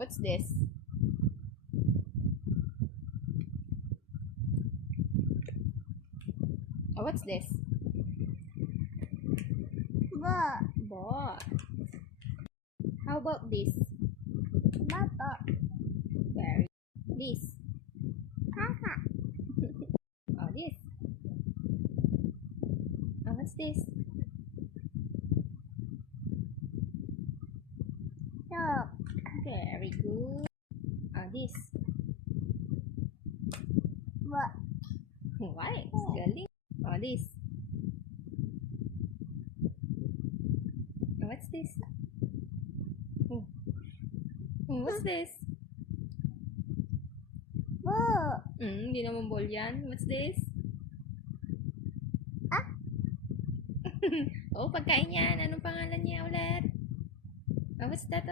What's this? Oh, what's this? Ball. Ball. How about this? Bubble. Very. This. Papa. Oh, this. Oh, what's this? Dog. Very good. Oh, this. What? White. Galing. Oh, this. Oh, what's this? Oh. Oh, what's this? Ball. Hindi naman ball yan. What's this? Ah? Oh, pagkain yan. Anong pangalan niya ulit? Oh, what's that?